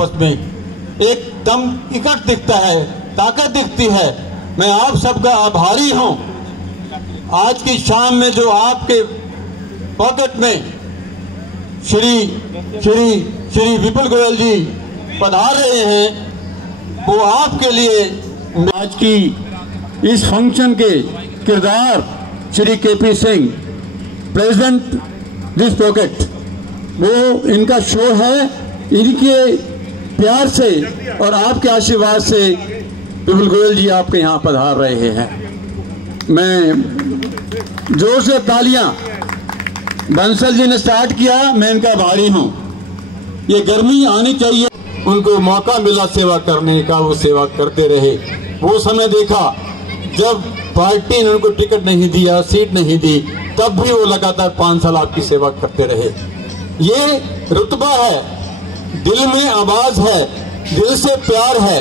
आपस में एक दम इकट्ठ दिखता है, ताकत दिखती है। मैं आप सबका आभारी हूं। आज की शाम में जो आपके पॉकेट में श्री विपुल गोयल जी पधार रहे हैं, वो आपके लिए आज की इस फंक्शन के किरदार Shri KP Singh, president this pocket, वो इनका शो है। इनके प्यार से और आपके आशीर्वाद से विपुल गोयल जी आपके यहाँ पधार रहे हैं। मैं जोर से तालियां, बंसल जी ने स्टार्ट किया, मैं इनका आभारी हूं। ये गर्मी आनी चाहिए, उनको मौका मिला सेवा करने का, वो सेवा करते रहे। वो समय देखा जब पार्टी ने उनको टिकट नहीं दिया, सीट नहीं दी, तब भी वो लगातार 5 साल आपकी सेवा करते रहे। ये रुतबा है, दिल में आवाज है, दिल से प्यार है।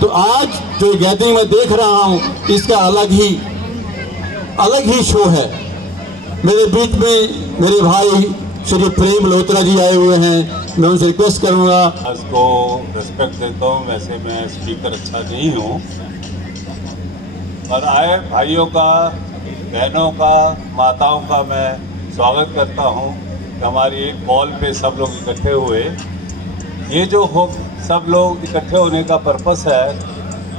तो आज जो गैदरिंग में देख रहा हूं, इसका अलग ही शो है। मेरे बीच में मेरे भाई श्री प्रेम मल्होत्रा जी आए हुए हैं, मैं उनसे रिक्वेस्ट करूंगा। को रिस्पेक्ट देता हूँ, वैसे मैं स्पीकर अच्छा नहीं हूँ, पर आए भाइयों का, बहनों का, माताओं का मैं स्वागत करता हूँ। हमारी एक कॉल पे सब लोग इकट्ठे हुए। ये जो सब लोग इकट्ठे होने का पर्पस है,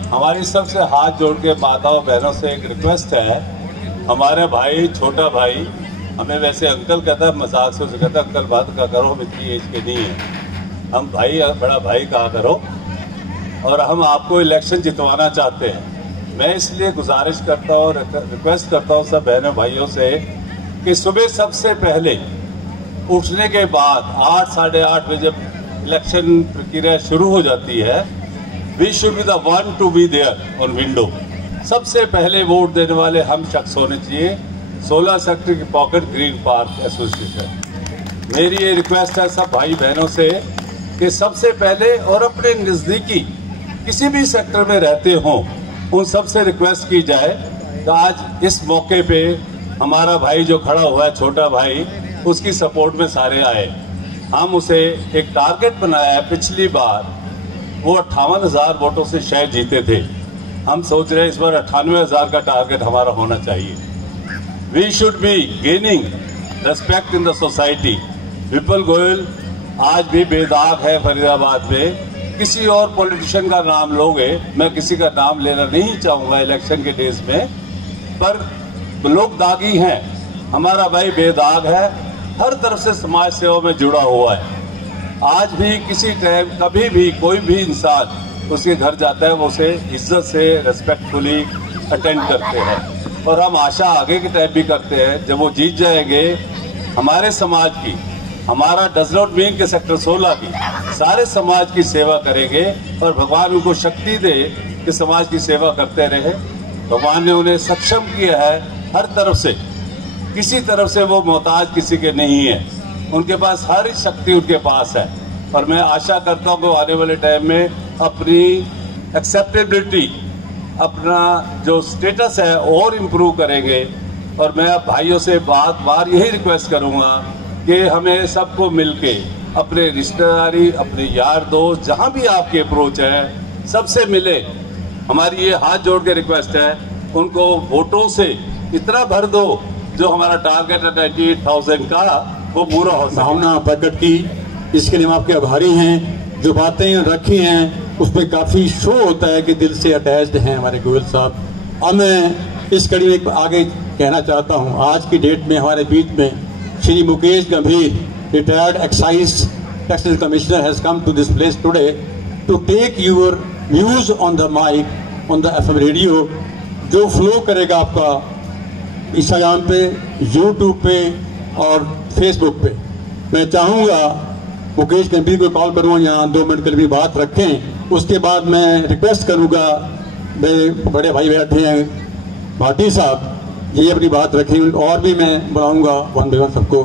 हमारी सबसे हाथ जोड़ के माताओं बहनों से एक रिक्वेस्ट है। हमारे भाई, छोटा भाई, हमें वैसे अंकल कहता है, मजाक से उसे कहता है अंकल बात का करो, हम इतनी एज के नहीं हैं, हम भाई, बड़ा भाई कहा करो। और हम आपको इलेक्शन जितवाना चाहते हैं। मैं इसलिए गुजारिश करता हूँ, रिक्वेस्ट करता हूँ सब बहनों भाइयों से कि सुबह सबसे पहले उठने के बाद 8 साढ़े 8 बजे इलेक्शन प्रक्रिया शुरू हो जाती है। We should be the one to be there on window. सबसे पहले वोट देने वाले हम शख्स होने चाहिए। 16 सेक्टर की पॉकेट ग्रीन पार्क एसोसिएशन, मेरी ये रिक्वेस्ट है सब भाई बहनों से कि सबसे पहले, और अपने नज़दीकी किसी भी सेक्टर में रहते हों, उन सबसे रिक्वेस्ट की जाए कि आज इस मौके पे हमारा भाई जो खड़ा हुआ है, छोटा भाई, उसकी सपोर्ट में सारे आए। हम उसे एक टारगेट बनाया है। पिछली बार वो 58,000 वोटों से शायद जीते थे। हम सोच रहे हैं इस बार 98,000 का टारगेट हमारा होना चाहिए। We should be gaining respect in the society. Vipul Goyal आज भी बेदाग है फरीदाबाद में। किसी और पॉलिटिशियन का नाम लोगे, मैं किसी का नाम लेना नहीं चाहूंगा इलेक्शन के डेज में, पर लोग दागी हैं। हमारा भाई बेदाग है, हर तरफ से समाज सेवा में जुड़ा हुआ है। आज भी किसी टाइम कभी भी कोई भी इंसान उसके घर जाता है, वो उसे इज्जत से रेस्पेक्टफुली अटेंड करते हैं। और हम आशा आगे के टाइम भी करते हैं, जब वो जीत जाएंगे हमारे समाज की, हमारा डज नॉट मीन के सेक्टर 16 की, सारे समाज की सेवा करेंगे। और भगवान उनको शक्ति दे कि समाज की सेवा करते रहे। भगवान ने उन्हें सक्षम किया है हर तरफ से, किसी तरफ से वो मोहताज किसी के नहीं है। उनके पास हर शक्ति उनके पास है। और मैं आशा करता हूँ कि आने वाले टाइम में अपनी एक्सेप्टेबिलिटी, अपना जो स्टेटस है और इम्प्रूव करेंगे। और मैं भाइयों से बार यही रिक्वेस्ट करूँगा कि हमें सबको मिलके अपने रिश्तेदारी, अपने यार दोस्त, जहाँ भी आपकी अप्रोच है, सबसे मिले। हमारी ये हाथ जोड़ के रिक्वेस्ट है, उनको वोटों से इतना भर दो जो हमारा टारगेट है 98,000 का, वो पूरा हो। भावना प्रकट की, इसके लिए हम आपके आभारी हैं। जो बातें रखी हैं उस पर काफ़ी शो होता है कि दिल से अटैच्ड हैं हमारे गोयल साहब। अब मैं इस कड़ी में आगे कहना चाहता हूँ, आज की डेट में हमारे बीच में Shri Mukesh Gambhir, retired excise taxes commissioner, has come to this place today to take your views on the mic on the FM radio, जो फ्लो करेगा आपका इंस्टाग्राम पे, यूट्यूब पे और फेसबुक पे। मैं चाहूँगा मुकेश गंभीर को कॉल करूँगा, यहाँ 2 मिनट के लिए भी बात रखें। उसके बाद मैं रिक्वेस्ट करूँगा, मेरे बड़े भाई बैठे हैं भाटी साहब, ये अपनी बात रखें। और भी मैं बुलाऊँगा वन बाय वन सबको।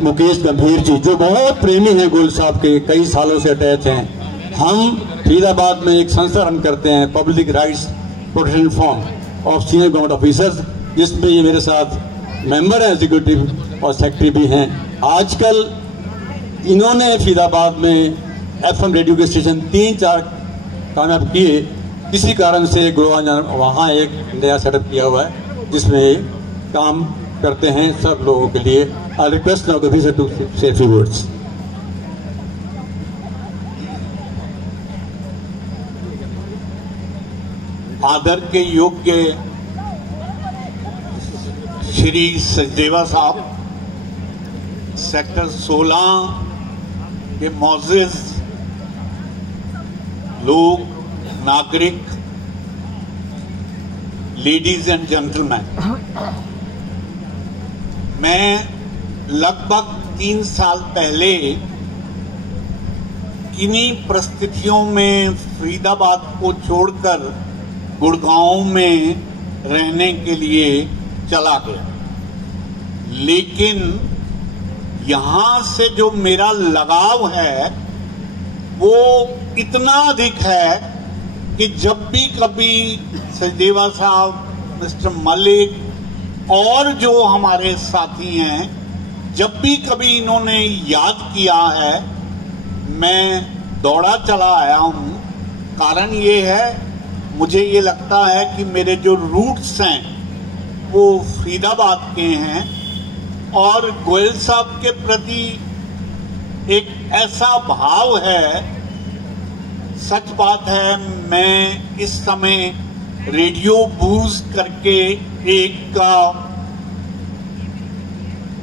मुकेश गंभीर जी जो बहुत प्रेमी हैं गोयल साहब के, कई सालों से अटैच हैं। हम फरीदाबाद में एक संस्था रन करते हैं, public rights protection form of senior government officers, जिसमें ये मेरे साथ मेंबर हैं, एग्जीक्यूटिव और सेक्रेटरी भी हैं। आजकल इन्होंने फरीदाबाद में FM रेडियो के स्टेशन 3-4 कामयाब किए। किसी कारण से वहाँ एक नया सेटअप किया हुआ है जिसमें काम करते हैं सब लोगों के लिए। I request now the officer to say few words. आदर के योग्य श्री सचदेवा साहब, सेक्टर 16 के मौजूद लोग, नागरिक, लेडीज एंड जेंटलमैन, मैं लगभग 3 साल पहले किन्हीं परिस्थितियों में फरीदाबाद को छोड़कर गुड़गांव में रहने के लिए चला गया, लेकिन यहाँ से जो मेरा लगाव है वो इतना अधिक है कि जब भी कभी सचदेवा साहब, मिस्टर मलिक और जो हमारे साथी हैं, जब भी कभी इन्होंने याद किया है, मैं दौड़ा चला आया हूँ। कारण ये है, मुझे ये लगता है कि मेरे जो रूट्स हैं वो फरीदाबाद के हैं और गोयल साहब के प्रति एक ऐसा भाव है। सच बात है, मैं इस समय रेडियो बूस्ट करके एक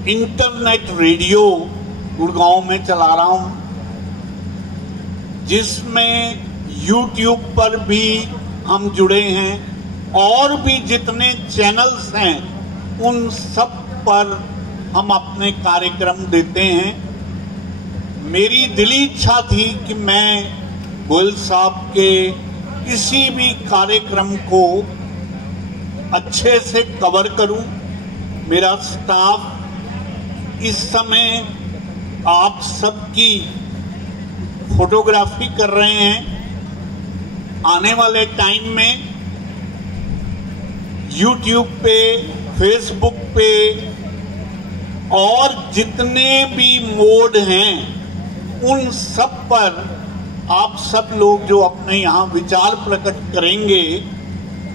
इंटरनेट रेडियो गुड़गांव में चला रहा हूं, जिसमें YouTube पर भी हम जुड़े हैं और भी जितने चैनल्स हैं उन सब पर हम अपने कार्यक्रम देते हैं। मेरी दिली इच्छा थी कि मैं गोयल साहब के किसी भी कार्यक्रम को अच्छे से कवर करूं। मेरा स्टाफ इस समय आप सबकी फोटोग्राफी कर रहे हैं। आने वाले टाइम में YouTube पे, Facebook पे और जितने भी मोड हैं उन सब पर आप सब लोग जो अपने यहाँ विचार प्रकट करेंगे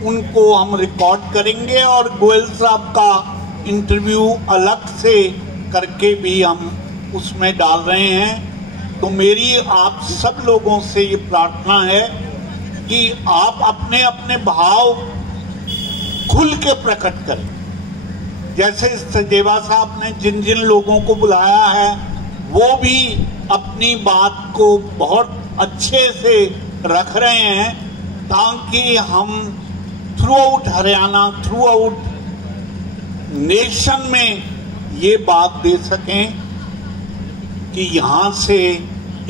उनको हम रिकॉर्ड करेंगे और गोयल साहब का इंटरव्यू अलग से करके भी हम उसमें डाल रहे हैं। तो मेरी आप सब लोगों से ये प्रार्थना है कि आप अपने अपने भाव खुल के प्रकट करें। जैसे सचदेवा साहब ने जिन जिन लोगों को बुलाया है वो भी अपनी बात को बहुत अच्छे से रख रहे हैं, ताकि हम through out Haryana, through out nation में ये बात दे सकें कि यहाँ से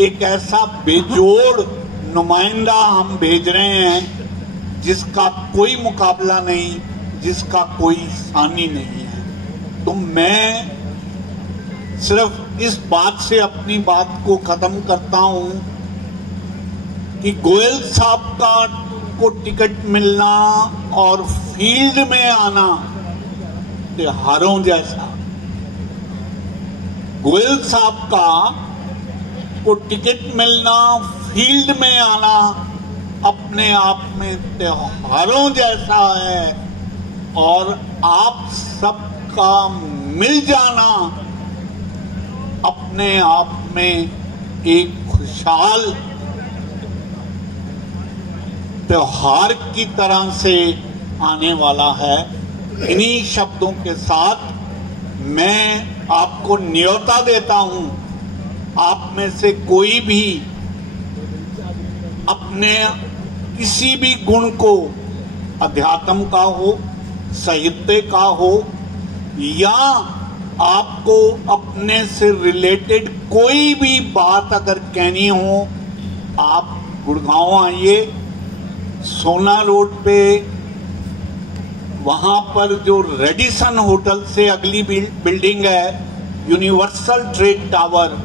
एक ऐसा बेजोड़ नुमाइंदा हम भेज रहे हैं जिसका कोई मुकाबला नहीं, जिसका कोई सानी नहीं है। तो मैं सिर्फ इस बात से अपनी बात को खत्म करता हूं कि गोयल साहब को टिकट मिलना और फील्ड में आना त्योहारों जैसा। गोयल साहब को टिकट मिलना, फील्ड में आना अपने आप में त्योहारों जैसा है और आप सबका मिल जाना अपने आप में एक खुशहाल त्योहार की तरह से आने वाला है। इन्हीं शब्दों के साथ मैं आपको न्योता देता हूं, आप में से कोई भी अपने किसी भी गुण को, अध्यात्म का हो, साहित्य का हो, या आपको अपने से रिलेटेड कोई भी बात अगर कहनी हो, आप गुड़गांव आइए। सोना रोड पे वहां पर जो रेडिसन होटल से अगली बिल्डिंग है, यूनिवर्सल ट्रेड टावर,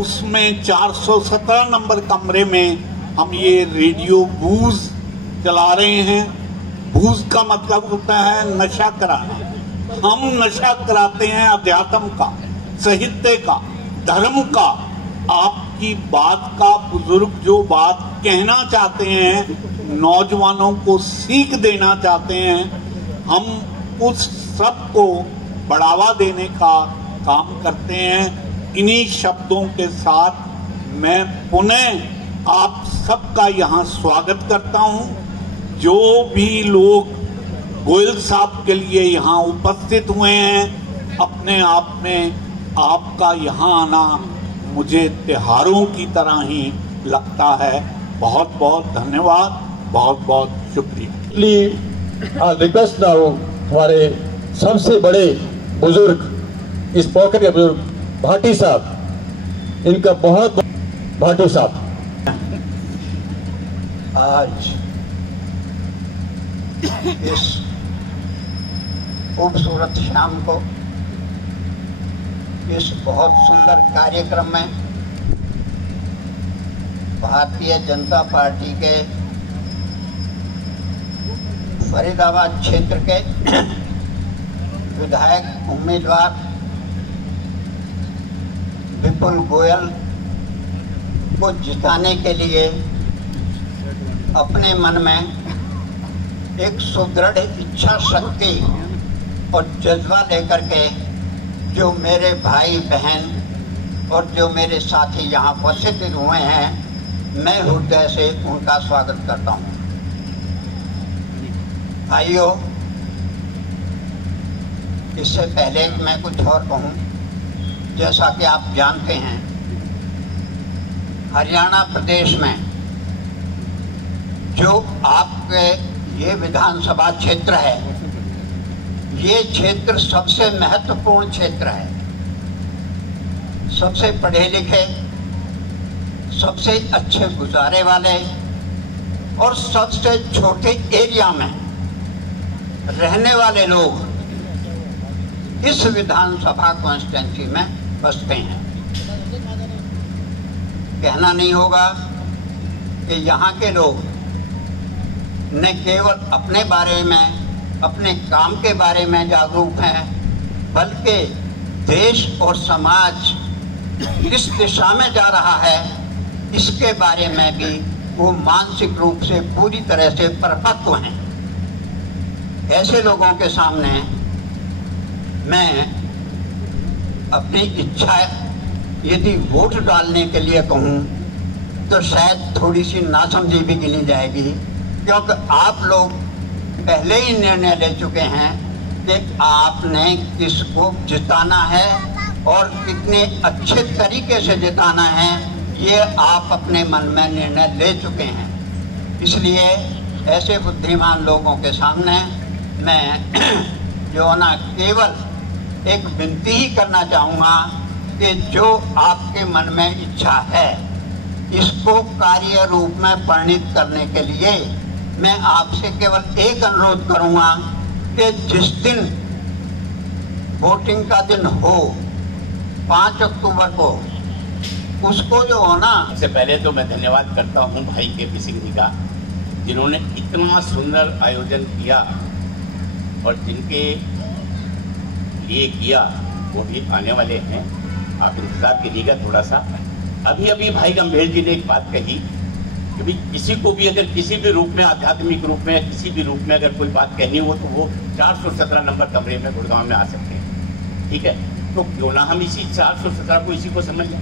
उसमें 417 नंबर कमरे में हम ये रेडियो बूज चला रहे हैं। बूज का मतलब होता है नशा कराना। हम नशा कराते हैं अध्यात्म का, साहित्य का, धर्म का। आप की बात का बुजुर्ग जो बात कहना चाहते हैं, नौजवानों को सीख देना चाहते हैं, हम उस सब को बढ़ावा देने का काम करते हैं। इन्हीं शब्दों के साथ मैं पुनः आप सबका यहाँ स्वागत करता हूँ। जो भी लोग गोयल साहब के लिए यहाँ उपस्थित हुए हैं, अपने आप में आपका यहाँ आना मुझे त्योहारों की तरह ही लगता है। बहुत बहुत धन्यवाद, बहुत बहुत शुक्रिया। रिक्वेस्ट ना हो, हमारे सबसे बड़े बुजुर्ग, इस पोखर के बुजुर्ग भाटी साहब, इनका बहुत भाटू साहब। आज इस खूबसूरत शाम को इस बहुत सुंदर कार्यक्रम में भारतीय जनता पार्टी के फरीदाबाद क्षेत्र के विधायक उम्मीदवार विपुल गोयल को जिताने के लिए अपने मन में एक सुदृढ़ इच्छा शक्ति और जज्बा लेकर के जो मेरे भाई बहन और जो मेरे साथी यहाँ उपस्थित हुए हैं, मैं हृदय से उनका स्वागत करता हूँ। भाइयों, इससे पहले कि मैं कुछ और कहूँ, जैसा कि आप जानते हैं, हरियाणा प्रदेश में जो आपके ये विधानसभा क्षेत्र है, ये क्षेत्र सबसे महत्वपूर्ण क्षेत्र है। सबसे पढ़े लिखे, सबसे अच्छे गुजारे वाले और सबसे छोटे एरिया में रहने वाले लोग इस विधानसभा कॉन्स्टिट्यूंसी में बसते हैं। कहना नहीं होगा कि यहाँ के लोग न केवल अपने बारे में, अपने काम के बारे में जागरूक हैं, बल्कि देश और समाज किस दिशा में जा रहा है, इसके बारे में भी वो मानसिक रूप से पूरी तरह से परिपक्व हैं। ऐसे लोगों के सामने मैं अपनी इच्छा यदि वोट डालने के लिए कहूँ तो शायद थोड़ी सी नासमझी भी गिनी जाएगी, क्योंकि आप लोग पहले ही निर्णय ले चुके हैं कि आपने किसको जिताना है और कितने अच्छे तरीके से जिताना है, ये आप अपने मन में निर्णय ले चुके हैं। इसलिए ऐसे बुद्धिमान लोगों के सामने मैं जो ना केवल एक विनती ही करना चाहूँगा कि जो आपके मन में इच्छा है, इसको कार्य रूप में परिणित करने के लिए मैं आपसे केवल एक अनुरोध करूंगा कि जिस दिन वोटिंग का दिन हो 5 अक्टूबर को, उसको जो हो ना, सबसे पहले तो मैं धन्यवाद करता हूं भाई के सिंह जी का, जिन्होंने इतना सुंदर आयोजन किया और जिनके लिए किया वो भी आने वाले हैं। आप इंतजार कीजिएगा थोड़ा सा। अभी अभी भाई गंभीर जी ने एक बात कही कि भाई किसी को भी अगर किसी भी रूप में, आध्यात्मिक रूप में, किसी भी रूप में अगर कोई बात कहनी हो तो वो 417 नंबर कमरे में गुड़गांव में आ सकते हैं। ठीक है, तो क्यों ना हम इसी 417 को इसी को समझ लें,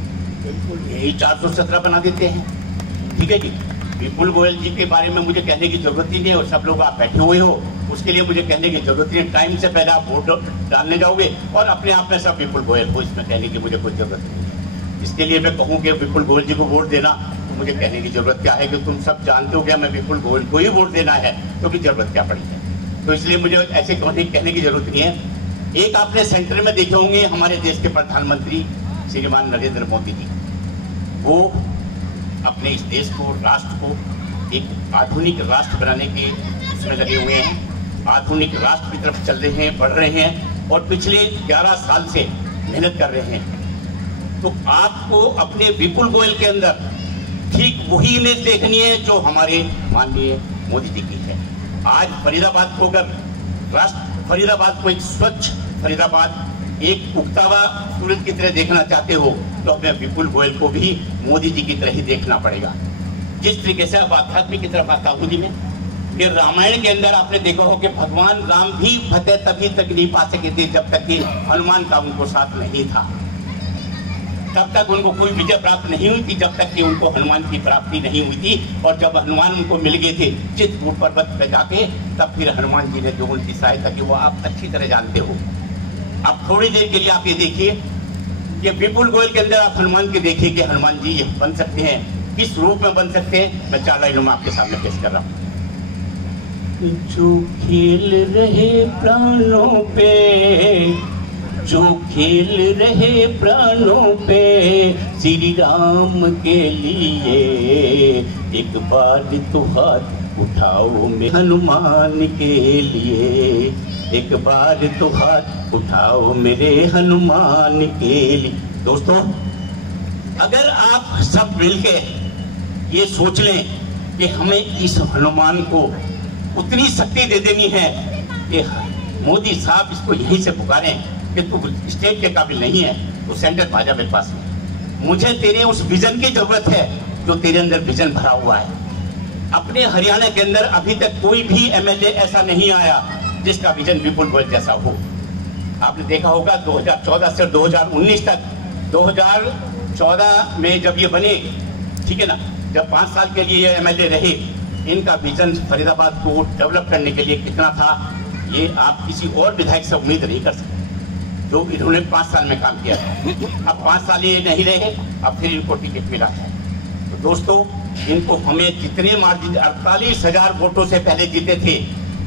यही 417 बना देते हैं। ठीक है जी। विपुल गोयल जी के बारे में मुझे कहने की जरूरत ही नहीं है, और सब लोग आप बैठे हुए हो उसके लिए मुझे कहने की जरूरत नहीं है। टाइम से पहले आप वोट डालने जाओगे और अपने आप में सब विपुल गोयल को इसमें कहने की मुझे कोई जरूरत नहीं है। इसके लिए मैं कहूँ कि विपुल गोयल जी को वोट देना, तो मुझे कहने की जरूरत क्या है कि तुम सब जानते हो क्या मैं विपुल गोयल को ही वोट देना है, तो भी जरूरत क्या पड़ी है। तो इसलिए मुझे ऐसे कहने की जरूरत नहीं है। एक आपने सेंटर में देखे होंगे हमारे देश के प्रधानमंत्री श्रीमान नरेंद्र मोदी जी, वो अपने इस देश को, राष्ट्र को एक आधुनिक राष्ट्र बनाने के उसमें लगे हुए हैं। आधुनिक राष्ट्र की तरफ चल रहे हैं, बढ़ रहे हैं और पिछले 11 साल से मेहनत कर रहे हैं। तो आपको अपने विपुल गोयल के अंदर ठीक वही इमेज देखनी है जो हमारे माननीय मोदी जी की है। आज फरीदाबाद को अगर फरीदाबाद को एक स्वच्छ फरीदाबाद एक उगता हुआ सूरज की तरह देखना चाहते हो तो हमें विपुल गोयल को भी मोदी जी की तरह ही देखना पड़ेगा। जिस तरीके से अब आध्यात्मिक की तरफ आता हूँ जी मैं, कि रामायण के अंदर आपने देखा हो कि भगवान राम भी फतेह तभी तक नहीं पा सके थे जब तक कि हनुमान का उनको साथ नहीं था। तब तक उनको कोई विजय प्राप्त नहीं हुई थी जब तक कि उनको हनुमान की प्राप्ति नहीं हुई थी। और जब हनुमान उनको मिल गए थे चित्रकूट पर्वत पे जाके, तब फिर हनुमान जी ने जो उनकी सहायता की वो आप अच्छी तरह जानते हो। अब थोड़ी देर के लिए आप ये देखिए कि विपुल गोयल के अंदर आप हनुमान के देखिए कि हनुमान जी ये बन सकते हैं, किस रूप में बन सकते हैं। मैं 4 लाइनों में आपके सामने पेश कर रहा हूँ। जो खेल रहे प्राणों पे, जो खेल रहे प्राणों पे, श्री राम के लिए एक बार तो हाथ उठाओ में हनुमान के लिए, एक बार तो हाथ उठाओ मेरे हनुमान के लिए। दोस्तों, अगर आप सब मिलके ये सोच लें कि हमें इस हनुमान को उतनी शक्ति दे देनी है कि मोदी साहब इसको यहीं से पुकारें कि तू स्टेट के काबिल नहीं है तो सेंटर भाजपा मेरे पास में, मुझे तेरे उस विजन की जरूरत है जो तेरे अंदर विजन भरा हुआ है। अपने हरियाणा के अंदर अभी तक कोई भी एमएलए ऐसा नहीं आया जिसका विजन विपुल गोयल जैसा हो। आपने देखा होगा 2014 से 2019 तक, 2014 में जब ये बने, ठीक है ना, जब 5 साल के लिए ये एमएलए रहे, इनका विजन फरीदाबाद को डेवलप करने के लिए कितना था ये आप किसी और विधायक से उम्मीद नहीं कर सकते जो इन्होंने 5 साल में काम किया है। अब 5 साल ये नहीं रहे, अब फिर इनको टिकट मिला है। तो दोस्तों, इनको हमें जितने मार्जिन 48,000 वोटों से पहले जीते थे,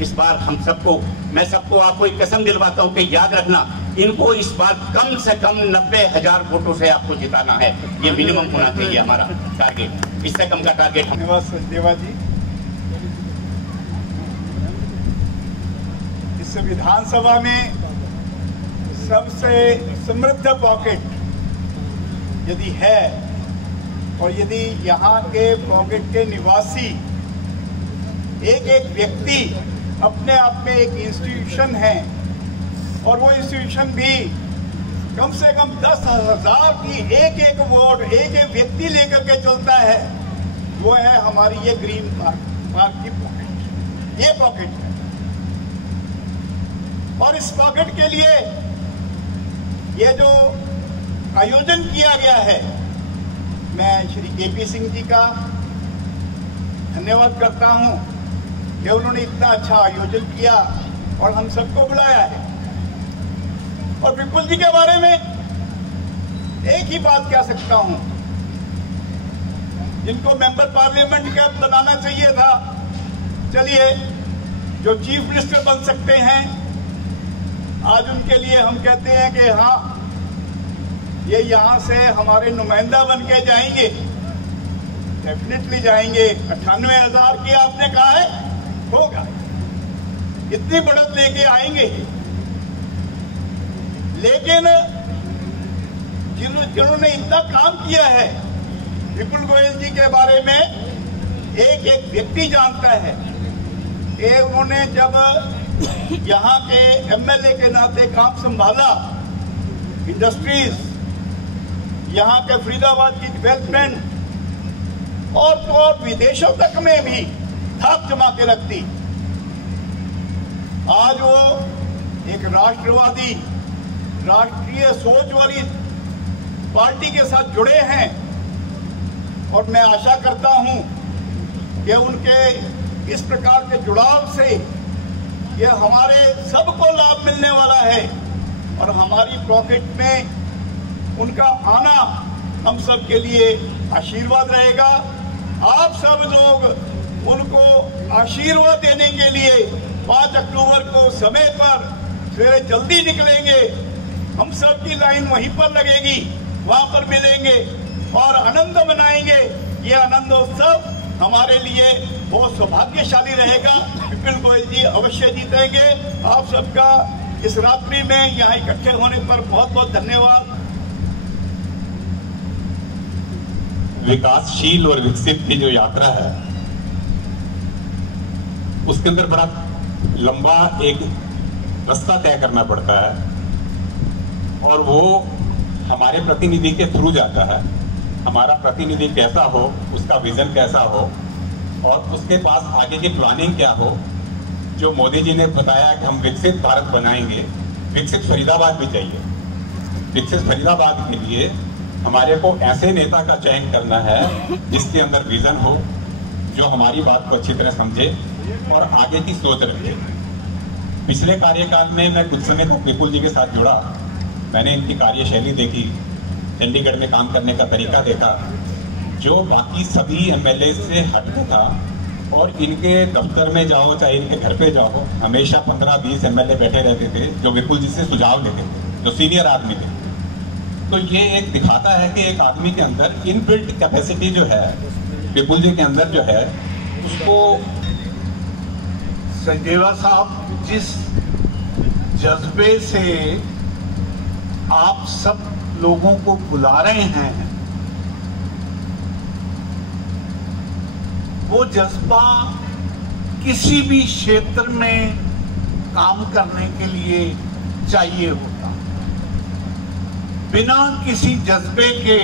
इस बार हम सबको, मैं सबको आपको एक कसम दिलवाता हूँ कि याद रखना, इनको इस बार कम से कम 90,000 वोटों से आपको जिताना है। ये मिनिमम होना चाहिए हमारा टारगेट, इससे कम का टारगेट। धन्यवाद सचदेवा जी। इस विधानसभा में सबसे समृद्ध पॉकेट यदि है, और यदि यहाँ के पॉकेट के निवासी एक एक व्यक्ति अपने आप में एक इंस्टीट्यूशन है, और वो इंस्टीट्यूशन भी कम से कम 10,000 की एक एक वोट एक एक व्यक्ति लेकर के चलता है, वो है हमारी ये ग्रीन पार्क की पॉकेट। ये पॉकेट है, और इस पॉकेट के लिए ये जो आयोजन किया गया है, मैं श्री केपी सिंह जी का धन्यवाद करता हूं कि उन्होंने इतना अच्छा आयोजन किया और हम सबको बुलाया है। और विपुल जी के बारे में एक ही बात कह सकता हूं, जिनको मेंबर पार्लियामेंट का बनाना चाहिए था, चलिए जो चीफ मिनिस्टर बन सकते हैं, आज उनके लिए हम कहते हैं कि हाँ, ये यहाँ से हमारे नुमाइंदा बन के जाएंगे, डेफिनेटली जाएंगे। 98,000 की आपने कहा है, होगा, इतनी बढ़त लेके आएंगे। लेकिन जिन्होंने इतना काम किया है, विपुल गोयल जी के बारे में एक एक व्यक्ति जानता है कि उन्होंने जब यहाँ के एमएलए के नाते काम संभाला, इंडस्ट्रीज, यहाँ के फरीदाबाद की डेवलपमेंट और विदेशों तक में भी थाप जमा के रखती। आज वो एक राष्ट्रवादी, राष्ट्रीय सोच वाली पार्टी के साथ जुड़े हैं, और मैं आशा करता हूं कि उनके इस प्रकार के जुड़ाव से ये हमारे सबको लाभ मिलने वाला है, और हमारी पॉकेट में उनका आना हम सब के लिए आशीर्वाद रहेगा। आप सब लोग उनको आशीर्वाद देने के लिए 5 अक्टूबर को समय पर सवेरे जल्दी निकलेंगे। हम सब की लाइन वहीं पर लगेगी, वहां पर मिलेंगे और आनंद मनाएंगे। ये आनंदोत्सव हमारे लिए बहुत सौभाग्यशाली रहेगा। विपुल गोयल जी अवश्य जीतेंगे। आप सबका इस रात्रि में यहाँ इकट्ठे होने पर बहुत बहुत धन्यवाद। विकासशील और विकसित की जो यात्रा है, उसके अंदर बड़ा लंबा एक रास्ता तय करना पड़ता है। और वो हमारे प्रतिनिधि के थ्रू जाता है। हमारा प्रतिनिधि कैसा हो, उसका विजन कैसा हो और उसके पास आगे की प्लानिंग क्या हो। जो मोदी जी ने बताया कि हम विकसित भारत बनाएंगे, विकसित फरीदाबाद भी चाहिए। विकसित फरीदाबाद के लिए हमारे को ऐसे नेता का चयन करना है जिसके अंदर विजन हो, जो हमारी बात को अच्छी तरह समझे और आगे की सोच रखे। पिछले कार्यकाल में मैं कुछ समय तक विपुल जी के साथ जुड़ा। मैंने इनकी कार्यशैली देखी, चंडीगढ़ में काम करने का तरीका देखा, जो बाकी सभी एमएलए से हटके था। और इनके दफ्तर में जाओ चाहे इनके घर पे जाओ, हमेशा 15-20 एमएलए बैठे रहते थे जो विपुल जी से सुझाव लेते थे, जो सीनियर आदमी थे। तो ये एक दिखाता है कि एक आदमी के अंदर इनबिल्ट कैपेसिटी जो है, विपुल जी के अंदर जो है, उसको संजीवा साहब जिस जज्बे से आप सब लोगों को बुला रहे हैं, वो जज्बा किसी भी क्षेत्र में काम करने के लिए चाहिए होता। बिना किसी जज्बे के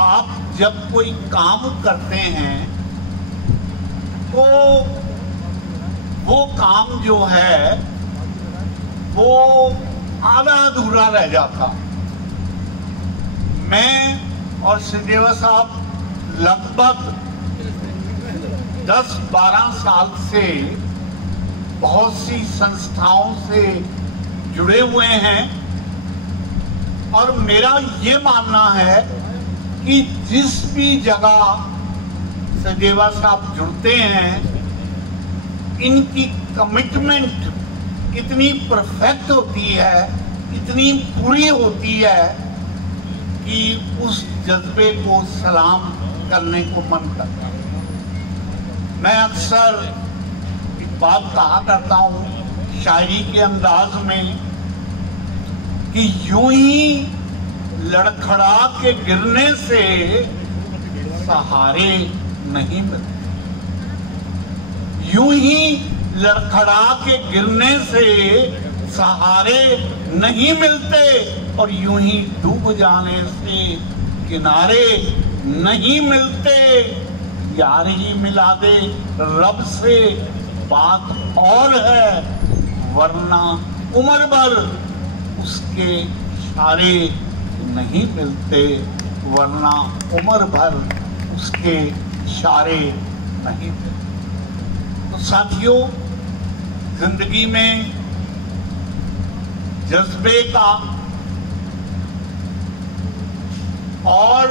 आप जब कोई काम करते हैं तो वो काम जो है वो आधा अधूरा रह जाता। मैं और संजीवा साहब लगभग 10-12 साल से बहुत सी संस्थाओं से जुड़े हुए हैं और मेरा ये मानना है कि जिस भी जगह संजीवा साहब जुड़ते हैं, इनकी कमिटमेंट इतनी परफेक्ट होती है, इतनी पूरी होती है कि उस जज्बे को सलाम करने को मन करता है। मैं अक्सर एक बात कहा करता हूँ शायरी के अंदाज में कि यूं ही लड़खड़ा के गिरने से सहारे नहीं मिलते, यूं ही लड़खड़ा के गिरने से सहारे नहीं मिलते और यूं ही डूब जाने से किनारे नहीं मिलते। यार ही मिला दे रब से बात और है, वरना उम्र भर उसके इशारे नहीं मिलते, वरना उम्र भर उसके इशारे नहीं मिलते। तो साथियों, जिंदगी में जज्बे का और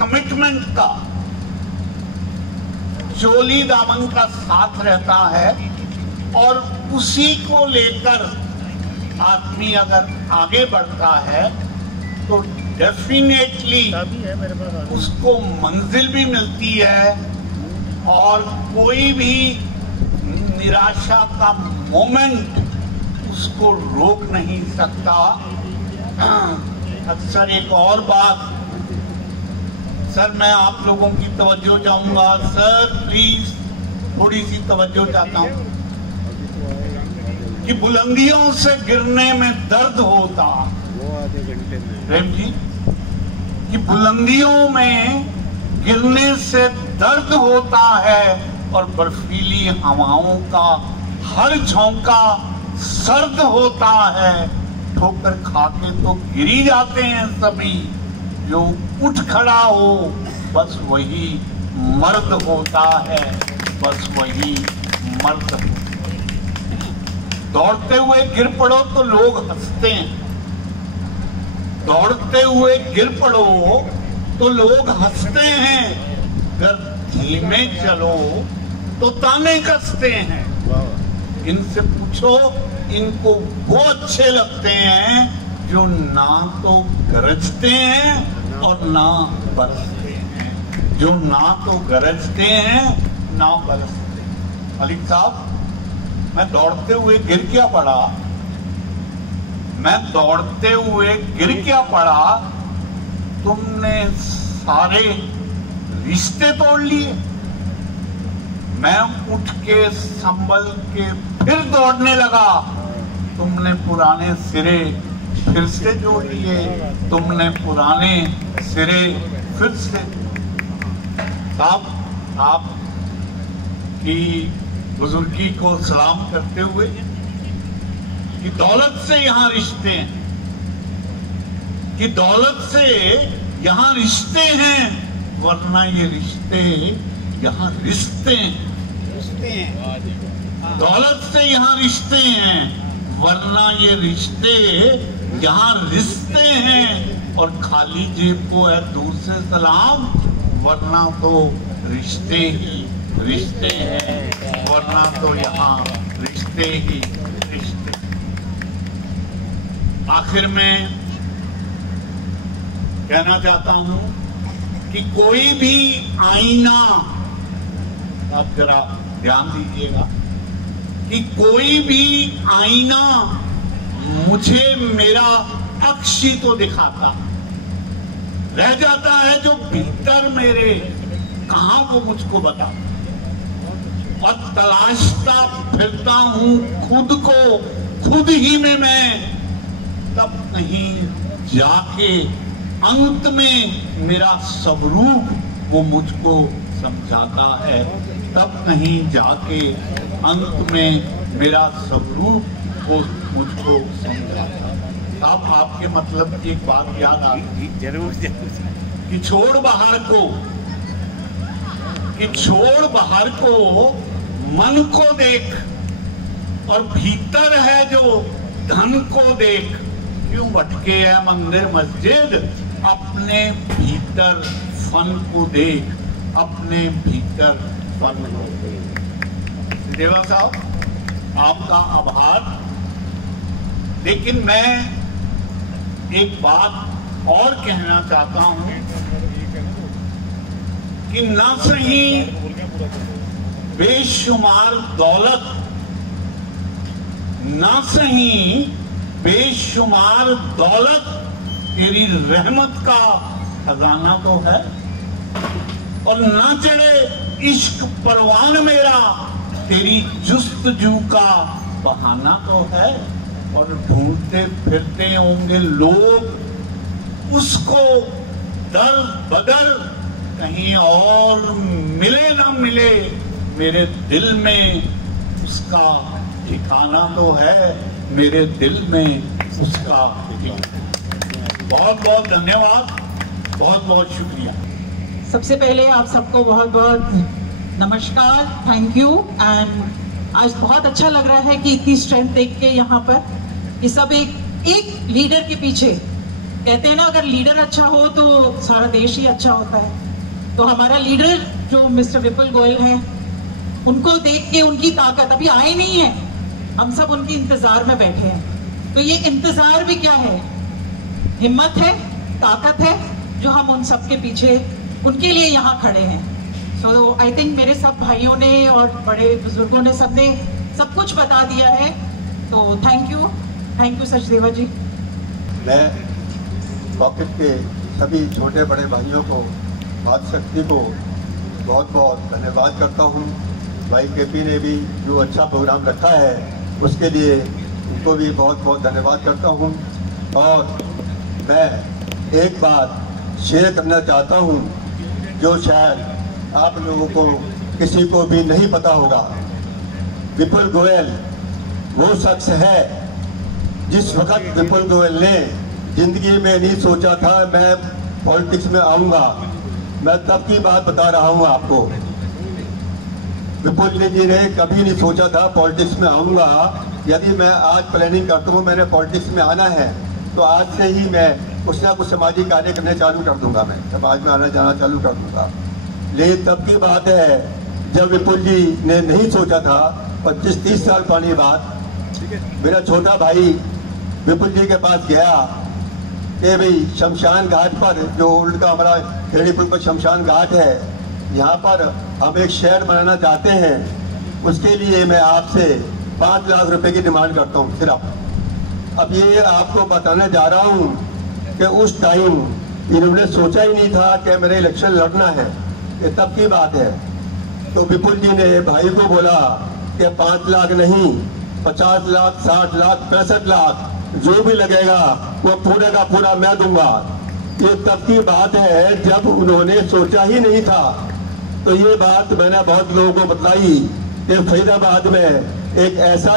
कमिटमेंट का चोली दामन का साथ रहता है और उसी को लेकर आदमी अगर आगे बढ़ता है तो डेफिनेटली उसको मंजिल भी मिलती है और कोई भी निराशा का मोमेंट उसको रोक नहीं सकता। अक्सर एक और बात, सर मैं आप लोगों की तवज्जो चाहूंगा, सर प्लीज थोड़ी सी तवज्जो चाहता हूं कि बुलंदियों से गिरने में दर्द होता, प्रेम जी, कि बुलंदियों में गिरने से दर्द होता है और बर्फीली हवाओं का हर झोंका सर्द होता है। ठोकर खाके तो गिरी जाते हैं सभी, जो उठ खड़ा हो बस वही मर्द होता है, बस वही मर्द। दौड़ते हुए गिर पड़ो तो लोग हंसते हैं, दौड़ते हुए गिर पड़ो तो लोग हंसते हैं, अगर धीमे चलो तो ताने कसते हैं। इनसे पूछो, इनको वो अच्छे लगते हैं जो ना तो गरजते हैं और ना बरसते हैं, जो ना तो गरजते हैं ना बरसते हैं। मलिक साहब, मैं दौड़ते हुए गिर क्या पड़ा, मैं दौड़ते हुए गिर क्या पड़ा, तुमने सारे रिश्ते तोड़ लिए। मैं उठ के संभल के फिर दौड़ने लगा, तुमने पुराने सिरे फिर से जोड़ लिए, तुमने पुराने सिरे फिर से। साहब आप की बुजुर्गी को सलाम करते हुए कि दौलत से यहाँ रिश्ते हैं, कि दौलत से यहाँ रिश्ते हैं, वरना ये रिश्ते यहाँ रिश्ते हैं। दौलत से यहाँ रिश्ते हैं, वरना ये रिश्ते यहाँ रिश्ते हैं। और खाली जेब को है दूर से सलाम, वरना तो रिश्ते ही रिश्ते हैं, वरना तो यहाँ रिश्ते ही रिश्ते। आखिर में कहना चाहता हूं कि कोई भी आईना, आप जरा ध्यान दीजिएगा, कि कोई भी आईना मुझे मेरा अक्ष ही तो दिखाता, रह जाता है जो भीतर मेरे कहां वो मुझको बता। और तलाशता फिरता हूं खुद को खुद ही में मैं, तब कहीं जाके अंत में मेरा स्वरूप वो मुझको समझाता है, तब कहीं जाके अंत में मेरा स्वरूप वो मुझको समझाता है। अब आपके मतलब की एक बात याद आ गई, जरूर कि छोड़ बाहर को, कि छोड़ बाहर को मन को देख, और भीतर है जो धन को देख। क्यों भटके है मंदिर मस्जिद, अपने भीतर फन को देख, अपने भीतर फन को देख। देवा साहब आपका आभार। लेकिन मैं एक बात और कहना चाहता हूं कि ना सही बेशुमार दौलत, ना सही बेशुमार दौलत तेरी रहमत का खजाना तो है, और ना चढ़े इश्क परवान मेरा तेरी जुस्तजू का बहाना तो है। और ढूंढते फिरते होंगे लोग उसको दर बदर, कहीं और मिले ना मिले, मेरे दिल में उसका ठिकाना तो है, मेरे दिल में उसका ठिकाना। बहुत बहुत धन्यवाद, बहुत बहुत शुक्रिया। सबसे पहले आप सबको बहुत बहुत नमस्कार, थैंक यू। एंड आज बहुत अच्छा लग रहा है कि इतनी स्ट्रेंथ देख के यहाँ पर ये सब एक लीडर के पीछे, कहते हैं ना अगर लीडर अच्छा हो तो सारा देश ही अच्छा होता है। तो हमारा लीडर जो मिस्टर विपुल गोयल हैं, उनको देख के उनकी ताकत, अभी आए नहीं है, हम सब उनके इंतजार में बैठे हैं। तो ये इंतजार भी क्या है, हिम्मत है, ताकत है, जो हम उन सब के पीछे उनके लिए यहाँ खड़े हैं। सो आई थिंक मेरे सब भाइयों ने और बड़े बुजुर्गों ने सबने सब कुछ बता दिया है। तो थैंक यू सचदेवा जी। मैं पॉकेट के सभी छोटे बड़े भाइयों को, मातृशक्ति को बहुत बहुत धन्यवाद करता हूँ। भाई केपी ने भी जो अच्छा प्रोग्राम रखा है उसके लिए उनको भी बहुत बहुत धन्यवाद करता हूँ। और मैं एक बात शेयर करना चाहता हूँ जो शायद आप लोगों को किसी को भी नहीं पता होगा। विपुल गोयल वो शख्स है जिस वक्त विपुल गोयल ने जिंदगी में नहीं सोचा था मैं पॉलिटिक्स में आऊँगा, मैं तब की बात बता रहा हूँ आपको। विपुल जी ने कभी नहीं सोचा था पॉलिटिक्स में आऊँगा। यदि मैं आज प्लानिंग करता हूँ मैंने पॉलिटिक्स में आना है, तो आज से ही मैं कुछ ना कुछ सामाजिक कार्य करने चालू कर दूंगा, मैं समाज में आना जाना चालू कर दूंगा। लेकिन तब की बात है जब विपुल जी ने नहीं सोचा था। 25-30 साल पुरानी बात, मेरा छोटा भाई विपुल जी के पास गया कि भाई शमशान घाट पर, जो ओल्ड का हमारा खेड़ीपुर पर शमशान घाट है, यहाँ पर हम एक शेड बनाना चाहते हैं, उसके लिए मैं आपसे 5 लाख रुपए की डिमांड करता हूँ सिर्फ। अब ये आपको बताने जा रहा हूँ कि उस टाइम इन्होंने सोचा ही नहीं था कि मेरे इलेक्शन लड़ना है, ये तब की बात है। तो विपुल जी ने भाई को बोला कि 5 लाख नहीं, 50 लाख, 60 लाख, 65 लाख जो भी लगेगा वो पूरे का पूरा मैं दूंगा। ये तब की बात है जब उन्होंने सोचा ही नहीं था। तो ये बात मैंने बहुत लोगों को बताई कि फरीदाबाद में एक ऐसा,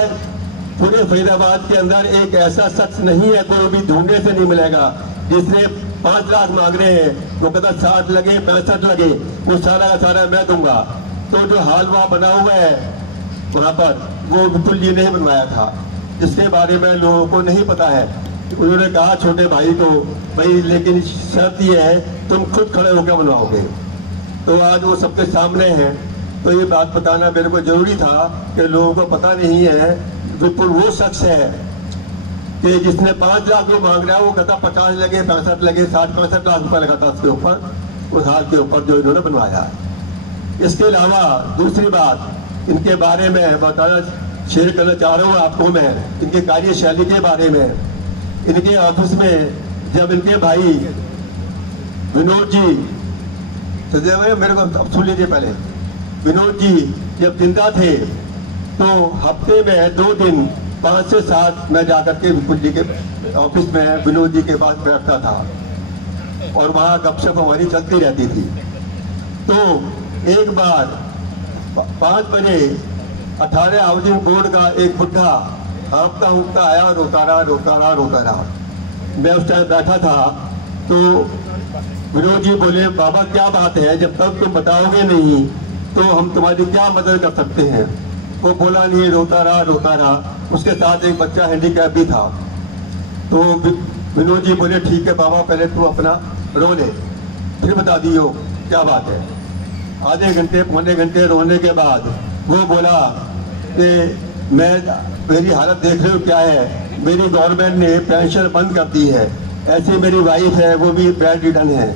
पूरे फरीदाबाद के अंदर एक ऐसा शख्स नहीं है, कोई भी ढूंढने से नहीं मिलेगा जिसने 5 लाख मांग रहे हैं, वो कहता 60 लगे 65 लगे, वो सारा का सारा मैं दूंगा। तो जो हाल वहाँ बना हुआ है वहाँ पर, वो विपुल जी ने ही बनवाया था, जिसके बारे में लोगों को नहीं पता है। उन्होंने कहा छोटे भाई को, भाई लेकिन शर्त ये है तुम खुद खड़े होकर बनवाओगे। तो आज वो सबके सामने है। तो ये बात बताना मेरे को जरूरी था कि लोगों को पता नहीं है। विपुल वो शख्स है कि जिसने 5 लाख रुपये मांग रहा है, वो कहता 50 लगे 65 लगे 60-65 लाख रुपये लगा था उसके ऊपर, उस हाल के ऊपर जो इन्होंने बनवाया। इसके अलावा दूसरी बात, इनके बारे में बताना शेयर करना चाह रहा हूँ आपको मैं, इनके कार्यशैली के बारे में। इनके ऑफिस में जब इनके भाई विनोद जी, मेरे को अब सुन लीजिए पहले, विनोद जी जब जिंदा थे तो हफ्ते में 2 दिन 5 से 7 मैं जाकर के विपुल जी के ऑफिस में विनोद जी के पास बैठता था और वहाँ गपशप हमारी चलती रहती थी। तो एक बार 5 बजे 18 हाउसिंग बोर्ड का एक बुढ़ा हाँफता हुँफता आया, रोता रहा। मैं उस टाइम बैठा था तो विनोद जी बोले, बाबा क्या बात है, जब तक तुम बताओगे नहीं तो हम तुम्हारी क्या मदद कर सकते हैं। वो बोला नहीं, रोता रहा। उसके साथ एक बच्चा हैंडीकैप भी था। तो विनोद जी बोले, ठीक है बाबा, पहले तू अपना रो ले, फिर बता दियो क्या बात है। आधे घंटे पौने घंटे रोने के बाद वो बोला कि मेरी हालत देख रहे हो क्या है, मेरी गवर्नमेंट ने पेंशन बंद कर दी है, ऐसे मेरी वाइफ है वो भी बेड रिडन है,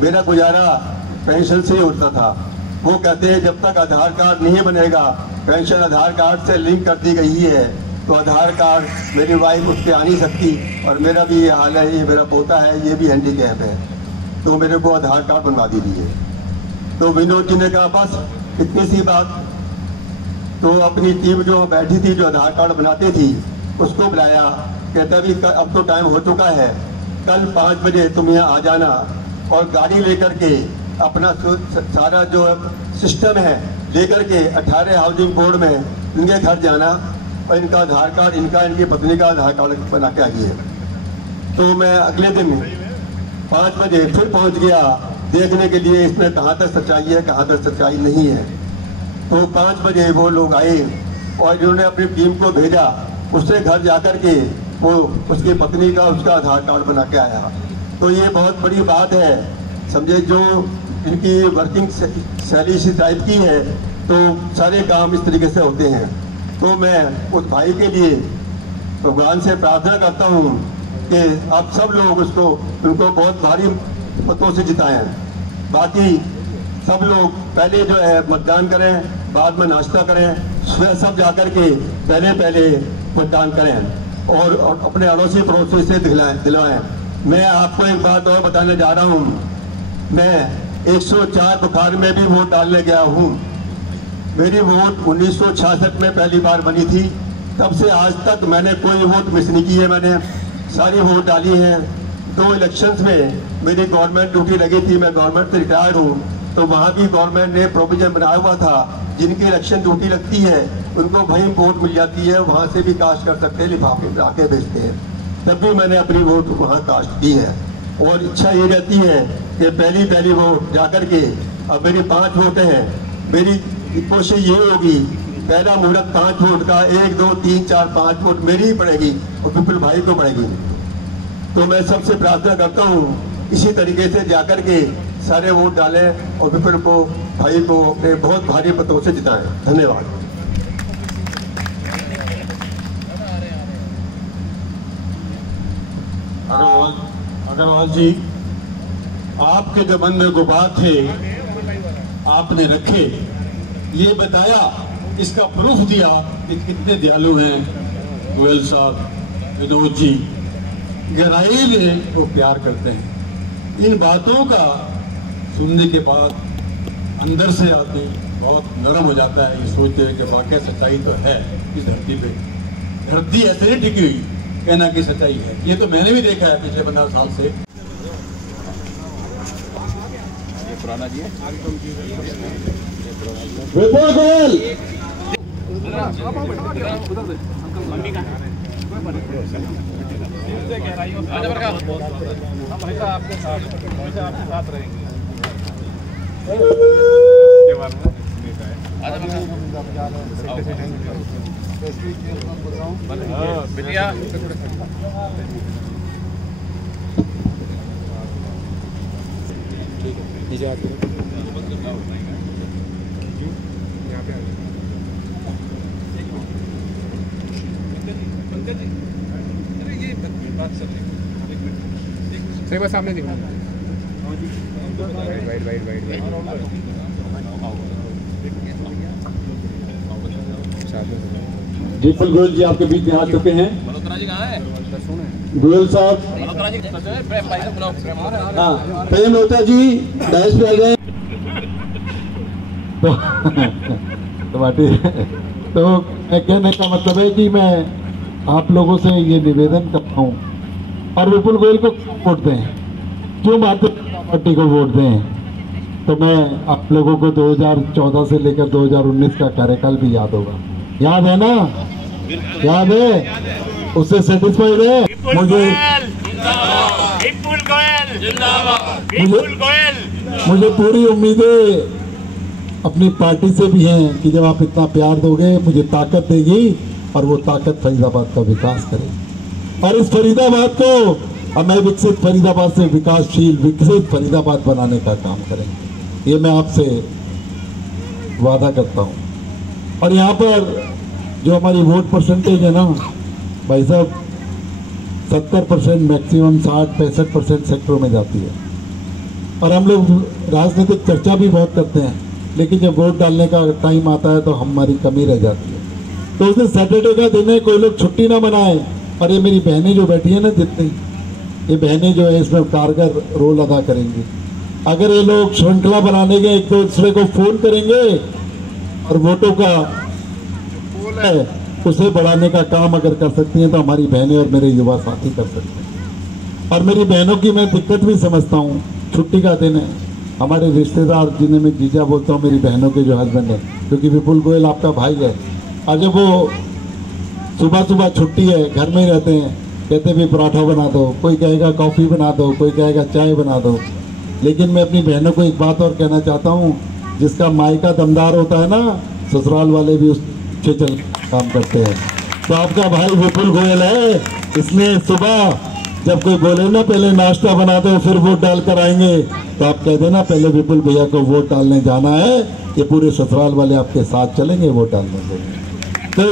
मेरा गुजारा पेंशन से ही होता था। वो कहते हैं जब तक आधार कार्ड नहीं बनेगा, पेंशन आधार कार्ड से लिंक कर दी गई है, तो आधार कार्ड मेरी वाइफ उस पर आ नहीं सकती। और मेरा भी ये हाल है, ये मेरा पोता है, ये भी हैंडीकैप है, तो मेरे को आधार कार्ड बनवा दीजिए। तो विनोद जी ने कहा बस इतनी सी बात। तो अपनी टीम जो बैठी थी, जो आधार कार्ड बनाती थी, उसको बुलाया, कहता भी अब तो टाइम हो चुका है, कल 5 बजे तुम यहाँ आ जाना और गाड़ी लेकर के अपना सारा जो सिस्टम है लेकर के 18 हाउसिंग बोर्ड में इनके घर जाना और इनका आधार कार्ड, इनकी पत्नी का आधार कार्ड बना के आइए। तो मैं अगले दिन 5 बजे फिर पहुंच गया देखने के लिए इसमें कहाँ तक सच्चाई है, कहाँ तक सच्चाई नहीं है। तो 5 बजे वो लोग आए और इन्होंने अपनी टीम को भेजा, उससे घर जाकर के वो उसकी पत्नी का उसका आधार कार्ड बना के आया। तो ये बहुत बड़ी बात है, समझे, जो इनकी वर्किंग शैली इसी टाइप की है, तो सारे काम इस तरीके से होते हैं। तो मैं उस भाई के लिए भगवान से प्रार्थना करता हूँ कि आप सब लोग उनको बहुत भारी मतों से जिताएं। बाकी सब लोग पहले जो है मतदान करें, बाद में नाश्ता करें, सुबह सब जाकर के पहले मतदान करें और अपने अड़ोसी पड़ोसी से दिलवाएं। मैं आपको एक बात और बताने जा रहा हूँ, मैं 104 बुखार में भी वोट डालने गया हूँ। मेरी वोट 1966 में पहली बार बनी थी, तब से आज तक मैंने कोई वोट मिस नहीं की है, मैंने सारी वोट डाली है। 2 इलेक्शंस में मेरी गवर्नमेंट ड्यूटी लगी थी, मैं गवर्नमेंट से रिटायर्ड हूँ, तो वहाँ भी गवर्नमेंट ने प्रोविजन बनाया हुआ था, जिनकी इलेक्शन ड्यूटी लगती है उनको वहीं वोट मिल जाती है, वहाँ से भी कास्ट कर सकते हैं, लिफाफे में आके भेजते हैं। तब भी मैंने अपनी वोट वहाँ कास्ट की है और इच्छा ये रहती है कि पहली वोट जाकर के, अब मेरी 5 वोटें हैं, मेरी कोशिश ये होगी पहला मुहूर्त 5 वोट का, 1 2 3 4 5 वोट मेरी ही पड़ेगी और विपुल भाई को पड़ेगी। तो मैं सबसे प्रार्थना करता हूँ इसी तरीके से जाकर के सारे वोट डालें और विपुल को भाई को अपने बहुत भारी मतों से जिताएं। धन्यवाद। अग्रवाल जी, आपके जो मन में गुबार थे आपने रखे, ये बताया, इसका प्रूफ दिया कि कितने दयालु हैं गोयल साहब, विनोद जी, गहराई में वो प्यार करते हैं। इन बातों का सुनने के बाद अंदर से आदमी बहुत नरम हो जाता है, ये सोचते हैं कि वाकई सच्चाई तो है इस धरती पे। धरती ऐसे नहीं टिकी हुई, कहना की सच्चाई है। ये तो मैंने भी देखा है पिछले 15 साल से। पुराना जी विपुल गोयल आपके साथ रहेंगे। बस सामने दिखा विपुल गोयल जी आपके बीच में आ चुके हैं। मल्होत्रा जी कहाँ है? गोयल साहब, हाँ, प्रेम मल्होत्रा जी डैश पे आ गए। तो कहने का मतलब है कि मैं आप लोगों से ये निवेदन करता हूँ, और विपुल गोयल को वोट दें, क्यों भारतीय जनता पार्टी को वोट दें। तो मैं आप लोगों को 2014 से लेकर 2019 का कार्यकाल भी याद होगा, याद है ना? याद है? उससे सेटिस्फाइड है? मुझे पूरी उम्मीदें अपनी पार्टी से भी हैं कि जब आप इतना प्यार दोगे मुझे ताकत देगी, और वो ताकत फरीदाबाद का विकास करेगी। और इस फरीदाबाद को हमें विकसित फरीदाबाद से विकासशील विकसित फरीदाबाद बनाने का काम करेंगे, ये मैं आपसे वादा करता हूँ। और यहाँ पर जो हमारी वोट परसेंटेज है ना भाई साहब, 70% मैक्सिमम 60-65% सेक्टरों में जाती है। और हम लोग राजनीतिक चर्चा भी बहुत करते हैं, लेकिन जब वोट डालने का टाइम आता है तो हमारी कमी रह जाती है। तो उस दिन सैटरडे का दिन है, कोई लोग छुट्टी ना मनाए। और ये मेरी बहनें जो बैठी है ना, जितनी ये बहनें जो है इसमें कारगर रोल अदा करेंगी। अगर ये लोग श्रृंखला बनाने के एक दूसरे को फोन करेंगे और वोटों का पोल है उसे बढ़ाने का काम अगर कर सकती हैं, तो हमारी बहनें और मेरे युवा साथी कर सकते हैं। और मेरी बहनों की मैं दिक्कत भी समझता हूँ। छुट्टी का दिन है, हमारे रिश्तेदार जिन्हें मैं जीजा बोलता हूँ, मेरी बहनों के जो हस्बैंड है, क्योंकि विपुल गोयल आपका भाई है, और जब वो सुबह सुबह छुट्टी है घर में ही रहते हैं, कहते भी पराठा बना दो, कोई कहेगा कॉफ़ी बना दो, कोई कहेगा चाय बना दो। लेकिन मैं अपनी बहनों को एक बात और कहना चाहता हूँ, जिसका मायका दमदार होता है ना, ससुराल वाले भी उससे चल काम करते हैं। तो आपका भाई विपुल गोयल है, इसलिए सुबह जब कोई बोले ना पहले नाश्ता बना दो फिर वोट डाल कर आएंगे, तो आप कह देना पहले विपुल भैया को वोट डालने जाना है, ये पूरे ससुराल वाले आपके साथ चलेंगे वोट डालने के लिए। तो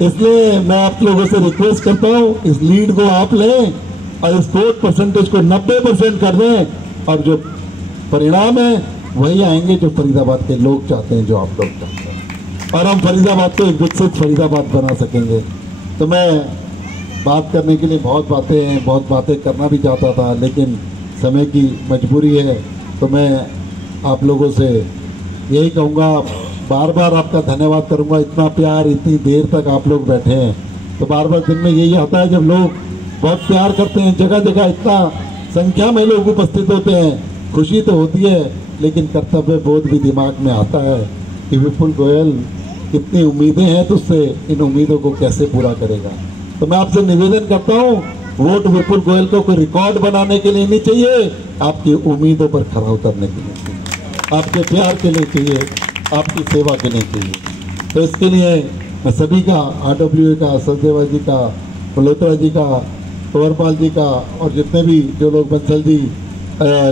इसलिए मैं आप लोगों से रिक्वेस्ट करता हूँ, इस लीड को आप लें और इस वोट परसेंटेज को 90% कर दें, और जो परिणाम है वही आएंगे जो फरीदाबाद के लोग चाहते हैं, जो आप लोग चाहते हैं, और हम फरीदाबाद को एक विकसित फरीदाबाद बना सकेंगे। तो मैं बात करने के लिए बहुत बातें करना भी चाहता था, लेकिन समय की मजबूरी है। तो मैं आप लोगों से यही कहूँगा, बार बार आपका धन्यवाद करूँगा, इतना प्यार इतनी देर तक आप लोग बैठे हैं। तो बार बार दिन में यही आता है जब लोग बहुत प्यार करते हैं, जगह जगह इतना संख्या में लोग उपस्थित होते हैं, खुशी तो होती है, लेकिन कर्तव्य बोध भी दिमाग में आता है कि विपुल गोयल कितनी उम्मीदें हैं तुझसे, इन उम्मीदों को कैसे पूरा करेगा। तो मैं आपसे निवेदन करता हूँ, वोट विपुल गोयल को कोई रिकॉर्ड बनाने के लिए नहीं चाहिए, आपकी उम्मीदों पर खरा उतरने के लिए चाहिए, आपके प्यार के लिए चाहिए, आपकी सेवा के लिए चाहिए। तो इसके लिए मैं सभी का, RWA का, सचदेवा जी का, मल्होत्रा जी का, कंवरपाल जी का, और जितने भी जो लोग, बंसल जी,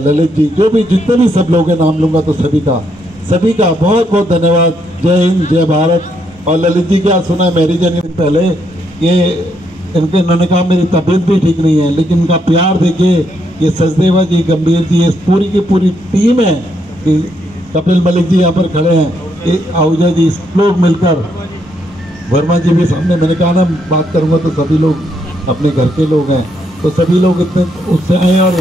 ललित जी, जो भी जितने भी सब लोग हैं, नाम लूँगा तो सभी का बहुत बहुत धन्यवाद। जय हिंद, जय भारत। और ललित जी क्या सुना है, मैरिज एनिवर्सरी पहले ये इन्होंने कहा मेरी तबीयत भी ठीक नहीं है, लेकिन इनका प्यार देखिए, ये सचदेवा जी, गंभीर जी, इस पूरी की पूरी टीम है, कपिल मलिक जी यहाँ पर खड़े हैं, आहूजा जी, लोग मिलकर, वर्मा जी भी सामने, मैंने कहा ना बात करूँगा तो सभी लोग अपने घर के लोग हैं, तो सभी लोग इतने उससे आए और